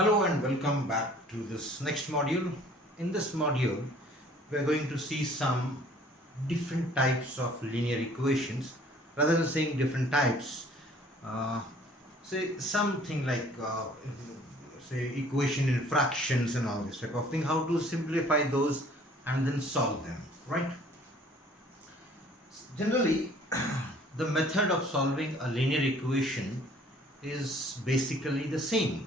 Hello and welcome back to this next module. In this module, we are going to see some different types of linear equations. Rather than saying different types, uh, say something like say equation in fractions and all this type of thing. How to simplify those and then solve them, right? Generally, the method of solving a linear equation is basically the same.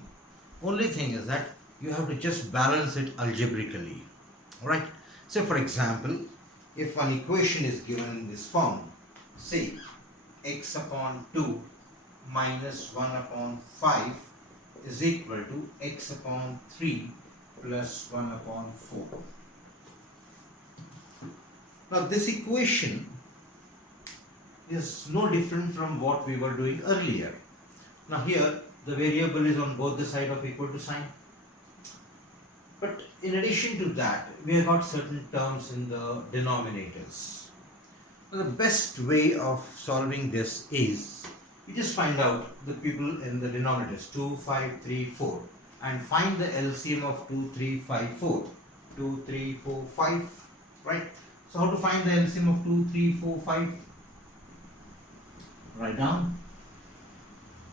Only thing is that you have to just balance it algebraically. Alright? So for example, if an equation is given in this form, say x upon 2 minus 1 upon 5 is equal to x upon 3 plus 1 upon 4. Now this equation is no different from what we were doing earlier. Now here the variable is on both the side of equal to sign. But in addition to that, we have got certain terms in the denominators. Now the best way of solving this is you just find out the people in the denominators 2, 5, 3, 4 and find the LCM of 2, 3, 5, 4. 2, 3, 4, 5, right? So how to find the LCM of 2, 3, 4, 5? Write down.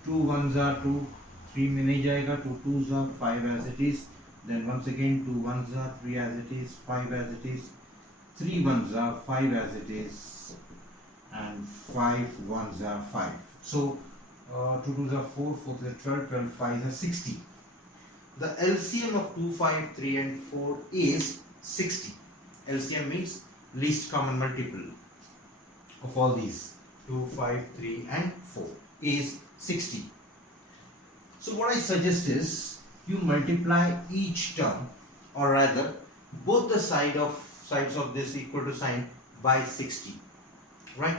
2 ones are 2, 3 में नहीं जाएगा, 2 twos are 5 as it is, then once again 2 ones are 3 as it is, 5 as it is, 3 ones are 5 as it is, and 5 ones are 5. So 2 twos are 4, 4 is 12, 12 5 is 60. The LCM of 2, 5, 3 and 4 is 60. LCM means least common multiple of all these 2, 5, 3 and 4 is 60. So what I suggest is you multiply each term, or rather both the sides of this equal to sign by 60, right?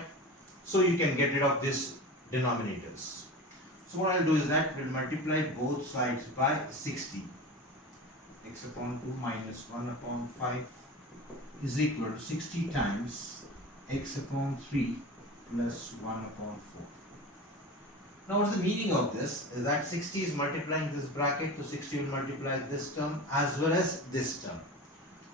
So you can get rid of this denominators. So what I'll do is that we'll multiply both sides by 60. X upon 2 minus 1 upon 5 is equal to 60 times x upon 3 plus 1 upon 4. Now what's the meaning of this is that 60 is multiplying this bracket, so 60 will multiply this term as well as this term.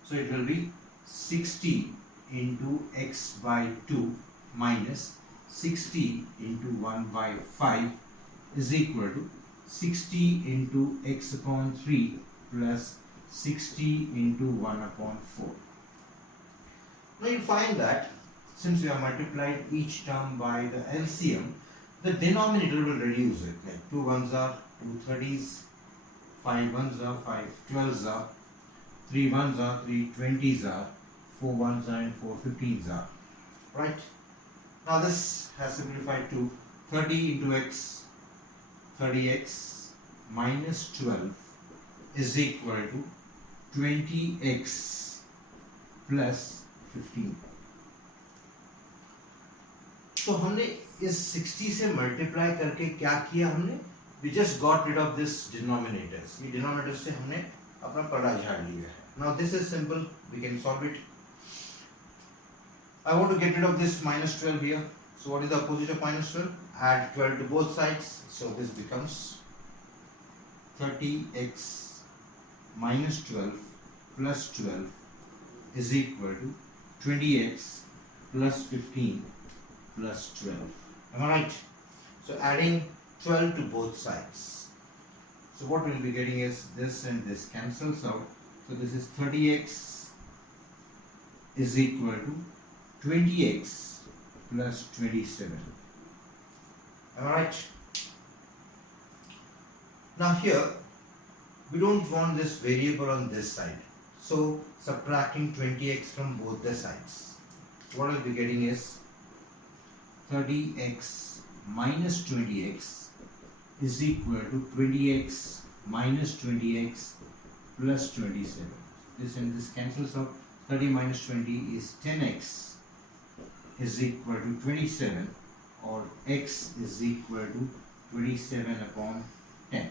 So it will be 60 into x by 2 minus 60 into 1 by 5 is equal to 60 into x upon 3 plus 60 into 1 upon 4. Now you find that since we have multiplied each term by the LCM, the denominator will reduce it. Like 2 ones are 2 30s, 5 ones are 5 12s are, 3 ones are 3 20s are, 4 ones are and 4 15s are. Right? Now this has simplified to 30 into x, 30x minus 12 is equal to 20x plus 15. तो हमने इस 60 से multiply करके क्या किया हमने? We just got rid of this denominators. ये denominators से हमने अपना पड़ा झाड़ लिया है. Now this is simple. We can solve it. I want to get rid of this minus 12 here. So what is the opposite of minus 12? Add 12 to both sides. So this becomes 30x minus 12 plus 12 is equal to 20x plus 15 plus 12. Am I right? So adding 12 to both sides. So what we'll be getting is this and this cancels out. So this is 30x is equal to 20x plus 27. Am I right? Now here we don't want this variable on this side. So subtracting 20x from both the sides. What I'll be getting is 30x minus 20x is equal to 20x minus 20x plus 27. This and this cancels out. 30 minus 20 is 10x is equal to 27, or x is equal to 27 upon 10.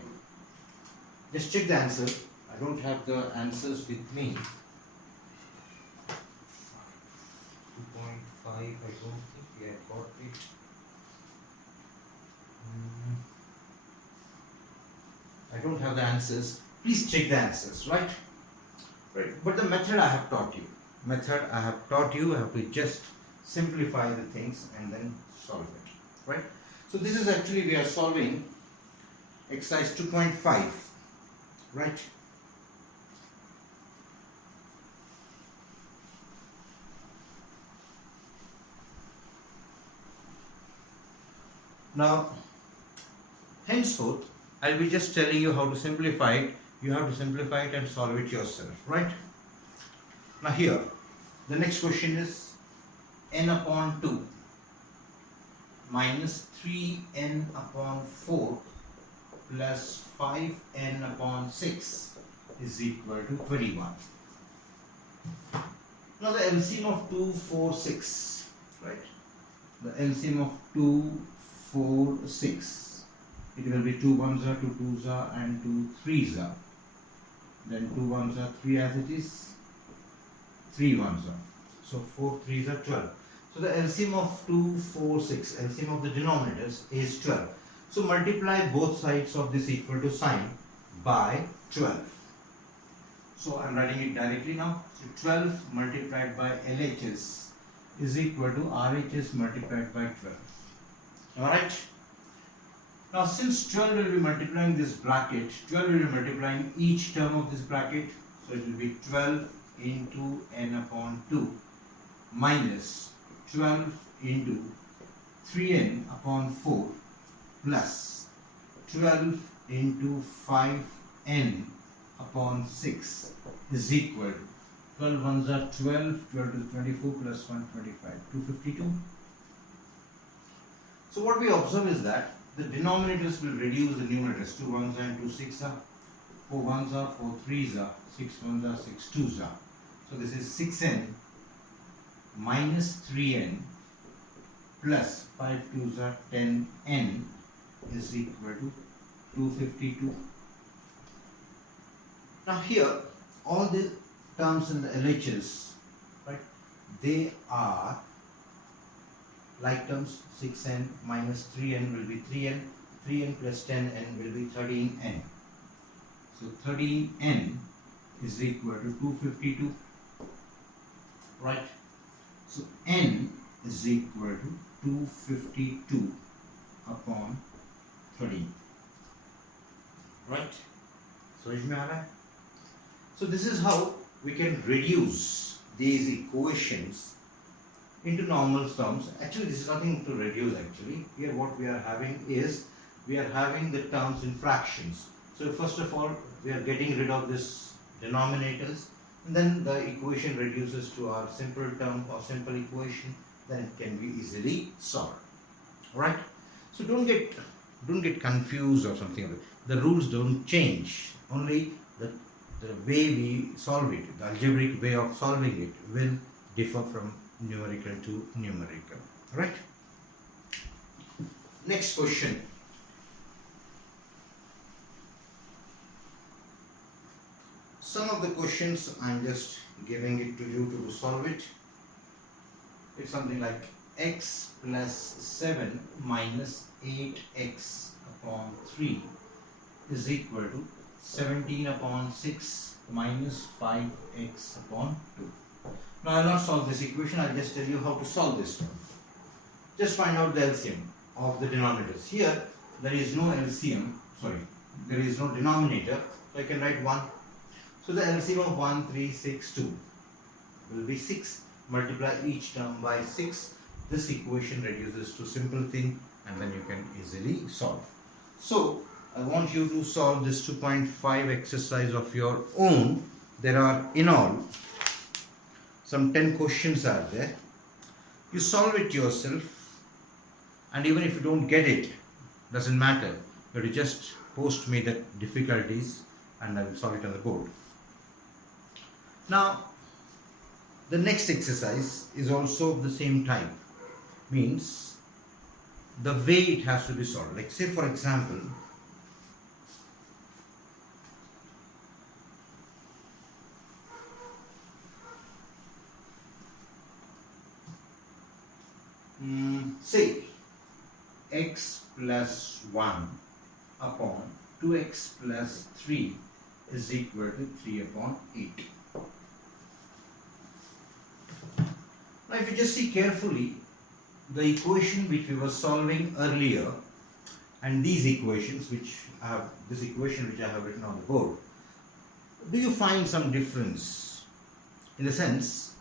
Just check the answer. I don't have the answers with me. 2.5, I don't think we have got it. I don't have the answers, please check the answers, right? Right. But the method I have taught you, I have to just simplify the things and then solve it, right? So this is actually, we are solving exercise 2.5, right? Now, henceforth, I'll be just telling you how to simplify it. You have to simplify it and solve it yourself, right? Now here, the next question is n upon 2 minus 3n upon 4 plus 5n upon 6 is equal to 21. Now the LCM of 2, 4, 6, right? The LCM of 2, 4, 6. It will be 2 ones are, 2 twos are, and 2 threes are. Then 2 ones are 3 as it is, 3 ones are. So 4 threes are 12. So the LCM of 2, 4, 6, LCM of the denominators is 12. So multiply both sides of this equal to sign by 12. So I am writing it directly now. So 12 multiplied by LHS is equal to RHS multiplied by 12. Alright? Now since 12 will be multiplying this bracket, 12 will be multiplying each term of this bracket. So it will be 12 into n upon 2 minus 12 into 3n upon 4 plus 12 into 5n upon 6 is equal to 12 ones are 12, 12 is 24 plus 1, 25, 252. So what we observe is that the denominators will reduce the numerators. 2 ones are and 2 six are, 4 ones are, 4 threes are, 6 ones are, 6 twos are. So this is 6n minus 3n plus 5 twos are 10n is equal to 252. Now here all the terms in the LHS, right, they are like terms. 6n minus 3n will be 3n, 3n plus 10n will be 13n. So 13n is equal to 252, right? So n is equal to 252 upon 13, right? So So this is how we can reduce these equations into normal terms. Actually this is nothing to reduce actually. Here what we are having is, we are having the terms in fractions. So first of all we are getting rid of this denominators, and then the equation reduces to our simple term or simple equation, then it can be easily solved. Alright? So don't get confused or something. The rules don't change, only the way we solve it, the algebraic way of solving it will differ from numerical to numerical. Right? Next question. Some of the questions I am just giving it to you to solve it. It's something like x plus 7 minus 8x upon 3 is equal to 17 upon 6 minus 5x upon 2. Now I will not solve this equation, I will just tell you how to solve this term. Just find out the LCM of the denominators. Here there is no LCM, there is no denominator, so I can write 1. So the LCM of 1, 3, 6, 2 will be 6. Multiply each term by 6. This equation reduces to simple thing, and then you can easily solve. So I want you to solve this 2.5 exercise of your own. There are in all some 10 questions are there. You solve it yourself, and even if you don't get it, doesn't matter. You have to just post me the difficulties and I will solve it on the board. Now the next exercise is also of the same type, means the way it has to be solved. Like say for example, say x plus 1 upon 2x plus 3 is equal to 3 upon 8. Now if you just see carefully, the equation which we were solving earlier and these equations which I have, this equation which I have written on the board, do you find some difference? In the sense,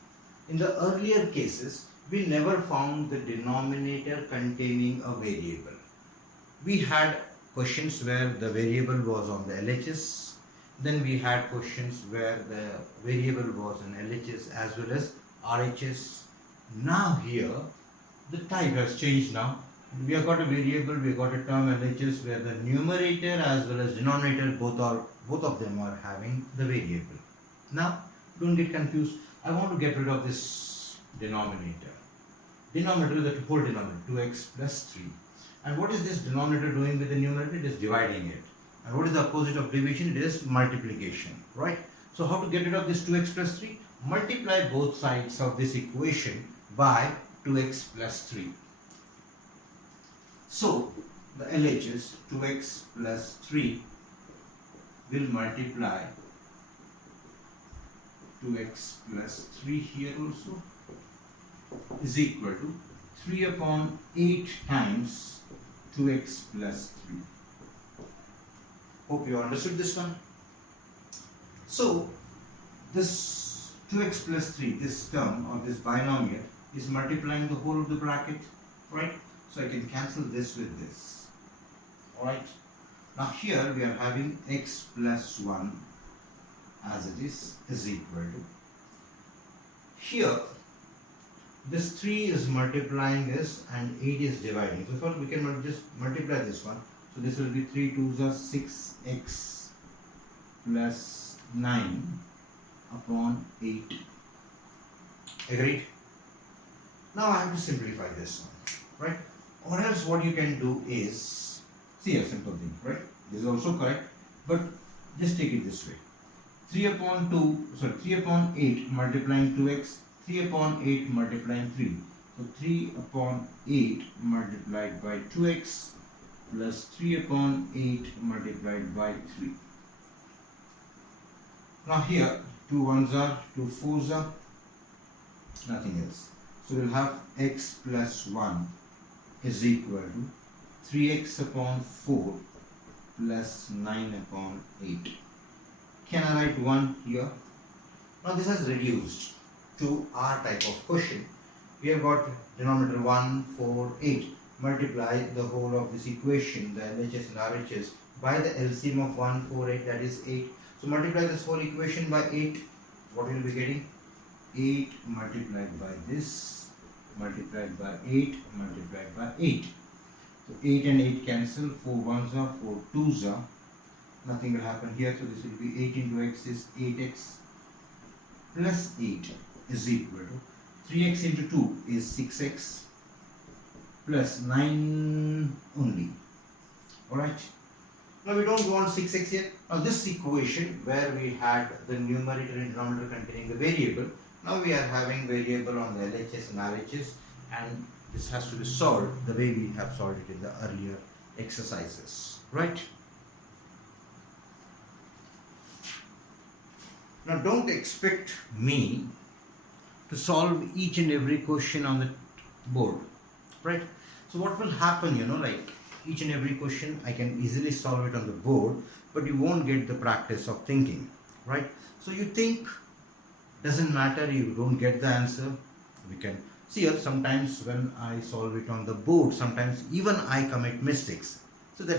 in the earlier cases, we never found the denominator containing a variable. We had questions where the variable was on the LHS, then we had questions where the variable was in LHS as well as RHS. Now here, the type has changed now. We have got a variable, we have got a term LHS where the numerator as well as denominator both of them are having the variable. Now, don't get confused. I want to get rid of this denominator. Denominator is the whole denominator, 2x plus 3. And what is this denominator doing with the numerator? It is dividing it. And what is the opposite of division? It is multiplication, right? So how to get rid of this 2x plus 3? Multiply both sides of this equation by 2x plus 3. So the LHS 2x plus 3 will multiply 2x plus 3 here also is equal to 3 upon 8 times 2x plus 3. Hope you understood this one. So this 2x plus 3, this term or this binomial is multiplying the whole of the bracket, right? So I can cancel this with this. Alright. Now here we are having x plus 1 as it is equal to. Here this 3 is multiplying this and 8 is dividing. So first we can just multiply this one. So this will be 3 2s are 6x plus 9 upon 8. Agreed? Now I have to simplify this one, right? Or else what you can do is, see a simple thing, right? This is also correct, but just take it this way. 3 upon 8 multiplying 2x, 3 upon 8 multiplying 3. So 3 upon 8 multiplied by 2x plus 3 upon 8 multiplied by 3. Now here 2 1s are, 2 4s are, nothing else. So we'll have x plus 1 is equal to 3x upon 4 plus 9 upon 8. Can I write 1 here? Now this has reduced to our type of question. We have got denominator 1, 4, 8. Multiply the whole of this equation, the LHS and RHS, by the LCM of 1, 4, 8, that is 8. So multiply this whole equation by 8. What will be getting? 8 multiplied by this, multiplied by 8, multiplied by 8. So 8 and 8 cancel, 4 1s are, 4 2s are. Nothing will happen here, so this will be 8 into x is 8x plus 8 is equal to 3x into 2 is 6x plus 9 only. Alright. Now we don't want 6x here. Now this equation where we had the numerator and denominator containing the variable, now we are having variable on the LHS and RHS, and this has to be solved the way we have solved it in the earlier exercises, right? Now don't expect me to solve each and every question on the board, right? So what will happen, like each and every question I can easily solve it on the board, but you won't get the practice of thinking, right? So you think, doesn't matter, you don't get the answer, we can see here sometimes when I solve it on the board, sometimes even I commit mistakes. So they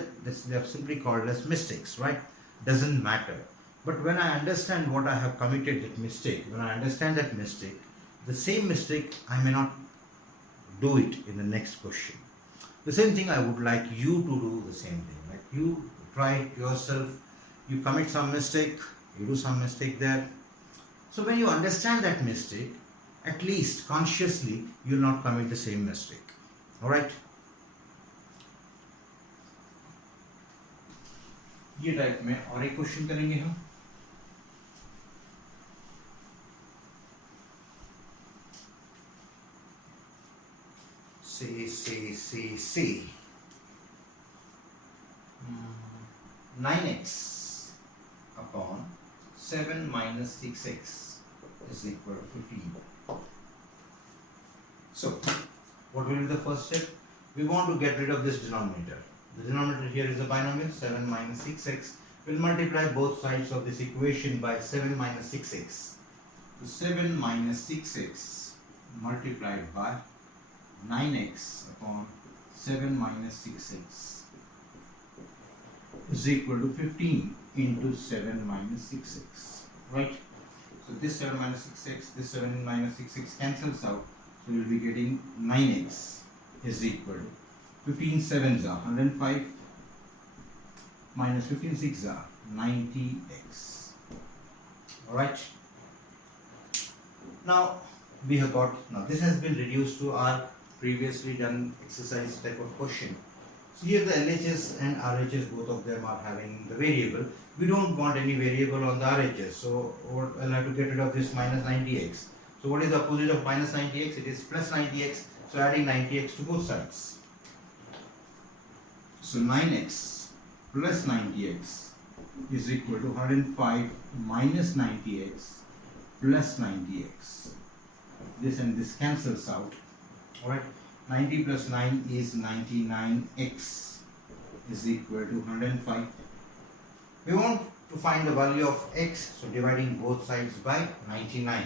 are simply called as mistakes, right? Doesn't matter. But when I understand what I have committed that mistake, when I understand that mistake, the same mistake I may not do it in the next question. The same thing I would like you to do the same thing. Like you try it yourself, you commit some mistake, you do some mistake there. So when you understand that mistake, at least consciously you will not commit the same mistake. Alright? ये type में और एक question करेंगे हम. say 9x upon 7 minus 6x is equal to 15. So, what will be the first step? We want to get rid of this denominator. The denominator here is a binomial, 7 minus 6x. We'll multiply both sides of this equation by 7 minus 6x. So 7 minus 6x multiplied by 9x upon 7 minus 6x is equal to 15 into 7 minus 6x. Right? So this 7 minus 6x, this 7 minus 6x cancels out. So we will be getting 9x is equal to 15 sevens are 105 minus 15 six are 90x. Alright. Now we have got, now this has been reduced to our previously done exercise type of question. So here the LHS and RHS, both of them are having the variable. We don't want any variable on the RHS, so I'll have to get rid of this minus 90x. So what is the opposite of minus 90x? It is plus 90x. So adding 90x to both sides. So 9x plus 90x is equal to 105 minus 90x plus 90x. This and this cancels out. Alright. 90 plus 9 is 99x is equal to 105. We want to find the value of x, so dividing both sides by 99.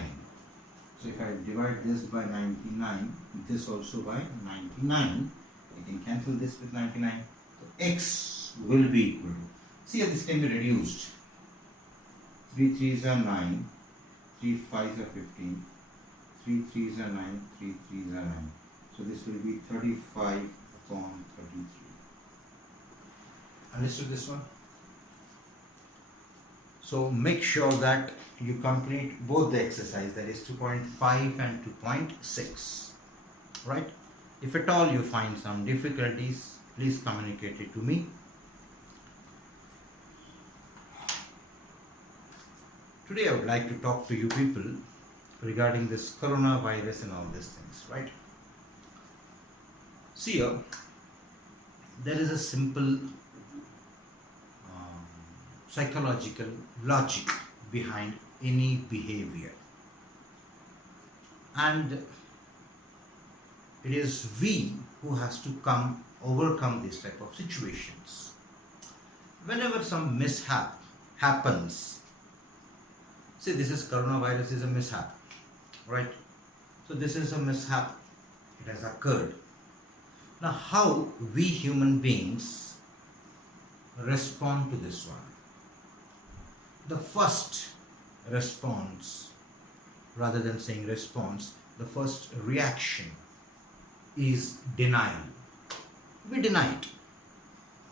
So if I divide this by 99, this also by 99, I can cancel this with 99. So x will be equal to, see how this can be reduced. 3 3s are 9, 3 5s are 15, 3 3s are 9, 3 3s are 9. So this will be 35 upon 33. Understood this one? So make sure that you complete both the exercise, that is 2.5 and 2.6. Right? If at all you find some difficulties, please communicate it to me. Today I would like to talk to you people regarding this coronavirus and all these things, right? See here, there is a simple psychological logic behind any behavior, and it is we who has to overcome these type of situations. Whenever some mishap happens, see, this is coronavirus is a mishap, right? So this is a mishap, it has occurred. Now how we human beings respond to this one? The first response, rather than saying response, the first reaction is denial. We deny it,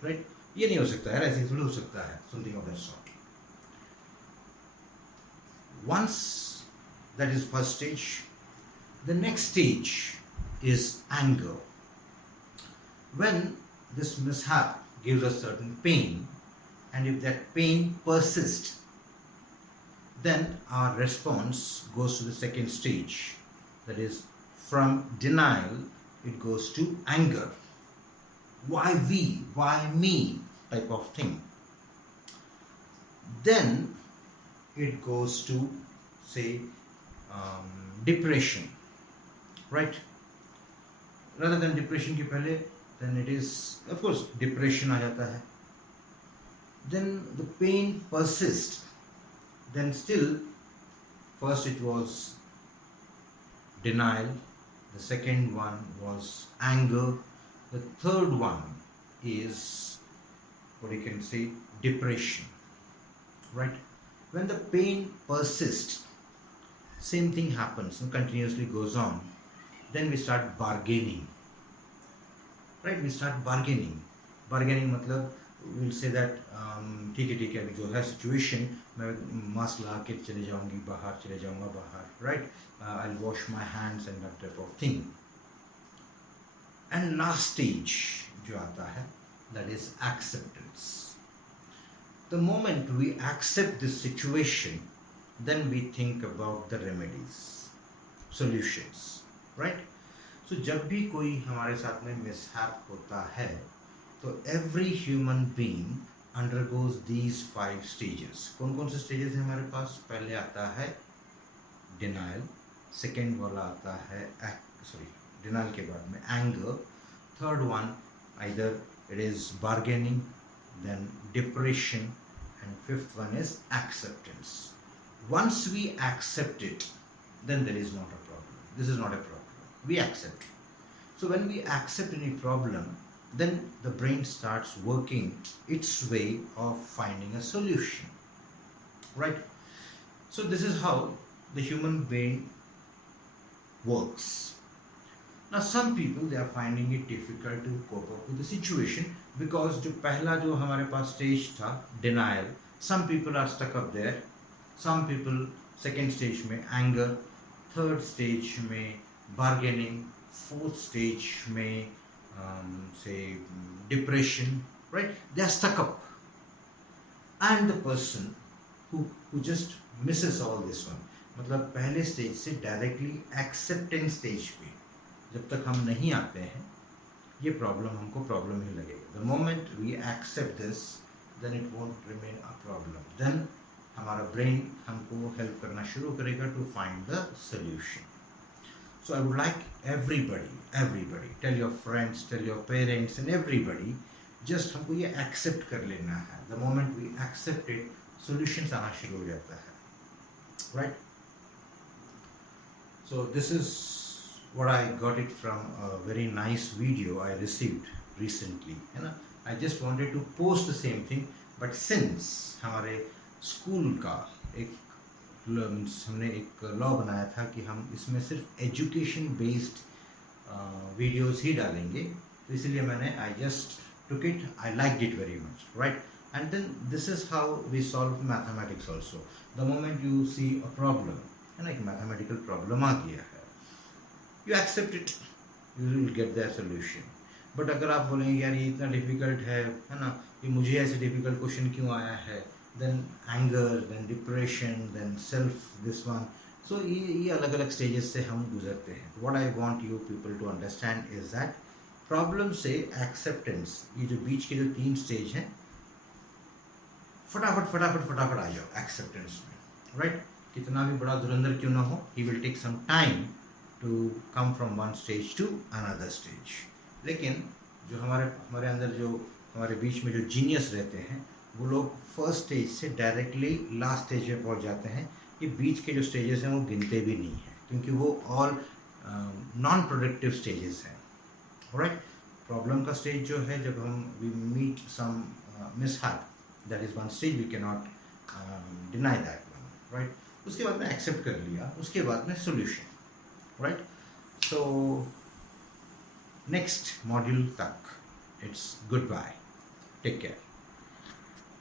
right? ये नहीं हो सकता है, ऐसे थोड़ी हो सकता है, something of that sort. Once that is first stage, the next stage is anger. When this mishap gives us certain pain, and if that pain persists, then our response goes to the second stage, that is from denial it goes to anger. Why we, why me type of thing. Then it goes to say depression, right? Rather than depression ke pehle, then it is of course depression aa jata hai. Then the pain persists. Then still, first it was denial, the second one was anger, the third one is what you can say depression, right? When the pain persists, same thing happens and continuously goes on. Then we start bargaining, right? We start bargaining. Bargaining matlab, we'll say that ठीक है अभी जो है situation, मैं mask लगा के चले जाऊंगी बाहर, चले जाऊंगा बाहर, right? I'll wash my hands and that type of thing. And last stage जो आता है, that is acceptance. The moment we accept this situation, then we think about the remedies, solutions, right? So जब भी कोई हमारे साथ में mishap होता है, तो every human being undergoes these 5 stages. कौन कौन से stages हैं हमारे पास? पहले आता है denial, second वाला आता है denial के बाद में anger, third one either it is bargaining, then depression, and fifth one is acceptance. Once we accept it, then there is not a problem. This is not a problem. We accept. So when we accept any problem, then the brain starts working its way of finding a solution. Right? So this is how the human brain works. Now some people, they are finding it difficult to cope up with the situation because जो पहला जो हमारे पास stage था denial, some people are stuck up there. Some people second stage में anger, third stage में bargaining, fourth stage में say depression, right? They are stuck up. And the person who just misses all this one, मतलब पहले stage से directly acceptance stage पे जब तक हम नहीं आते हैं, ये प्रॉब्लम हमको प्रॉब्लम ही लगेगा. The moment we accept this, then it won't remain a problem. Then हमारा ब्रेन हमको हेल्प करना शुरू करेगा to find the solution. So I would like everybody, tell your friends, tell your parents and everybody, just हमको ये accept कर लेना है. The moment we accept it, solutions आना शुरू हो जाता है. Right? So this is what I got it from a very nice video I received recently. है ना? I just wanted to post the same thing, but since हमारे school का हमने एक लॉ बनाया था कि हम इसमें सिर्फ एजुकेशन बेस्ड वीडियोस ही डालेंगे, तो इसलिए मैंने I just took it, I liked it very much, right. And then this is how we solve mathematics also. The moment you see a problem, है ना, एक मैथमेटिकल प्रॉब्लम आ गया है, you accept it, you will get the solution. But अगर आप बोलेंगे यार ये इतना डिफिकल्ट है ना, ये मुझे ऐसे डिफिकल्ट क्वेश्चन क्यों आया है, then anger, then depression, then self this one. So ये अलग अलग stages से हम गुजरते हैं. What I want you people to understand is that problem से acceptance, ये जो बीच के जो 3 stage हैं, फटाफट आ जाओ acceptance में, right? कितना भी बड़ा धुरंधर क्यों ना हो, he will take some time to come from one stage to another stage. लेकिन जो हमारे अंदर जो हमारे बीच में जो जीनियस रहते हैं, वो लोग फर्स्ट स्टेज से डायरेक्टली लास्ट स्टेज में पहुंच जाते हैं. ये बीच के जो स्टेजेस हैं वो गिनते भी नहीं हैं, क्योंकि वो ऑल नॉन प्रोडक्टिव स्टेजेस हैं. राइट? प्रॉब्लम का स्टेज जो है, जब हम we meet some mishap, that is one stage, we can not deny that one, right. उसके बाद में एक्सेप्ट कर लिया, उसके बाद में solution, right. So next module तक it's goodbye, take care.